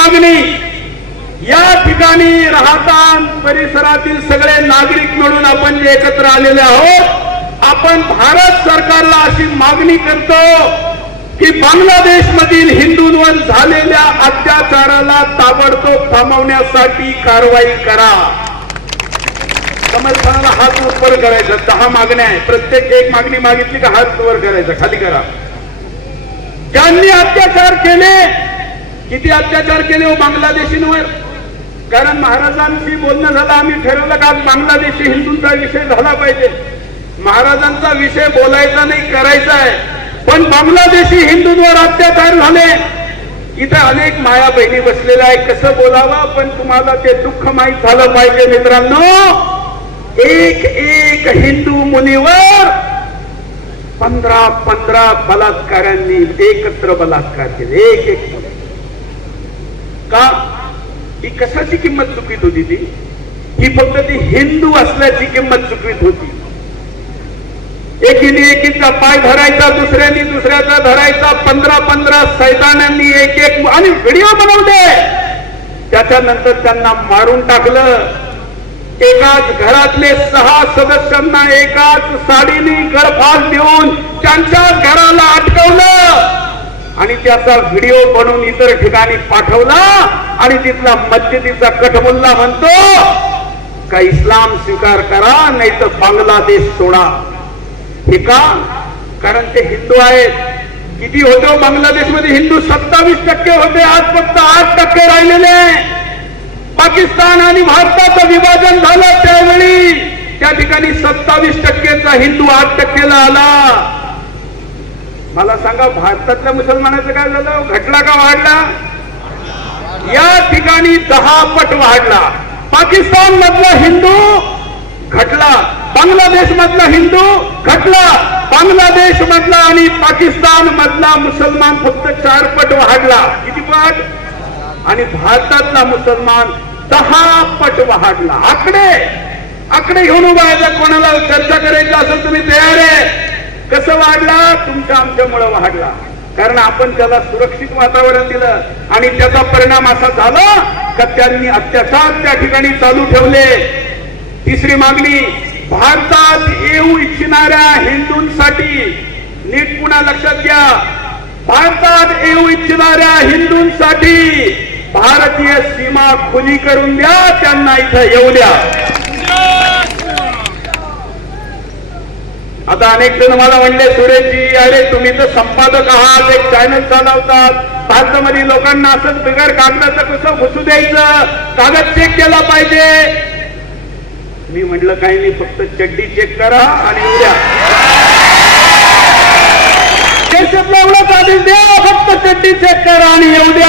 मागणी या ठिकाणी राहतान परिसरातील सगळे नागरिक मिळून आपण जे एकत्र आलेले आहोत आपण भारत सरकारला अशी मागणी करतो की बांगलादेश मधील हिंदूंवर झालेल्या अत्याचाराला ताबडतोब थांबवण्यासाठी कारवाई करा समर्थनाला हात वर करायचा दहा मागण्या आहे प्रत्येक एक मागणी मागितली का हात वर करायचा खाली करा ज्यांनी अत्याचार केले किती अत्याचार केले हो बांगलादेशींवर कारण महाराजांशी बोलणं झालं आम्ही ठरवलं का बांगलादेशी हिंदूंचा विषय झाला पाहिजे महाराजांचा विषय बोलायचा नाही करायचा आहे पण बांगलादेशी हिंदूंवर अत्याचार झाले इथे अनेक माया बहिणी बसलेल्या आहे कसं बोलावं पण तुम्हाला ते दुःख माहीत झालं पाहिजे मित्रांनो एक एक हिंदू मुनीवर पंधरा पंधरा बलात्कारांनी एकत्र बलात्कार केले एक एक का ही कशाची किंमत चुकीत होती ती ही फक्त ती हिंदू असल्याची किंमत चुकीत होती एकीने एकीचा पाय धरायचा दुसऱ्याने दुसऱ्याचा धरायचा पंधरा पंधरा सैतानांनी एक एक आणि व्हिडिओ बनवले त्याच्यानंतर त्यांना मारून टाकलं एकाच घरातले सहा सदस्यांना एकाच साडीने गळफास देऊन त्यांच्या घराला अटकवलं आणि त्याचा व्हिडिओ बनवून इतर ठिकाणी पाठवला आणि तिथला मस्जिदीचा कठमुल्ला म्हणतो का इस्लाम स्वीकार करा नाही तर बांगलादेश सोडा हे का कारण ते हिंदू आहेत किती होते हो बांगलादेशमध्ये हिंदू सत्तावीस टक्के होते आज फक्त आठ टक्के राहिलेले पाकिस्तान आणि भारताचं विभाजन झालं त्यावेळी त्या ठिकाणी सत्तावीस टक्केचा हिंदू आठ टक्केला आला मला सांगा भारतातल्या मुसलमानाचं काय झालं घटला का वाढला या ठिकाणी दहा पट वाढला पाकिस्तान मधला हिंदू घटला बांगलादेश मधला हिंदू घटला बांगलादेश मधला आणि पाकिस्तान मधला मुसलमान फक्त चार पट वाढला किती पट आणि भारतातला मुसलमान दहा पट वाढला आकडे आकडे घेऊन उभा कोणाला चर्चा करायची असेल तुम्ही तयार आहे कसं वाढला तुमच्या आमच्यामुळं वाढला कारण आपण त्याला सुरक्षित वातावरण दिलं आणि त्याचा परिणाम असा झाला का त्यांनी अत्याचार त्या ठिकाणी चालू ठेवले तिसरी मागणी भारतात येऊ इच्छिणाऱ्या हिंदूंसाठी नीट पुन्हा लक्षात घ्या भारतात येऊ इच्छिणाऱ्या हिंदूंसाठी भारतीय सीमा खुली करून द्या त्यांना इथं येऊ द्या आता अनेक जण मला म्हणले सुरेशजी अरे तुम्ही तर संपादक आहात एक चॅनल चालवतात भारतामध्ये लोकांना असंच बिगर कागदाचं कसं घुसू द्यायचं कागद चेक केला पाहिजे मी म्हटलं काही नाही फक्त चड्डी चेक करा आणि उद्या एवढं आदेश द्या फक्त चड्डी चेक करा आणि एवढी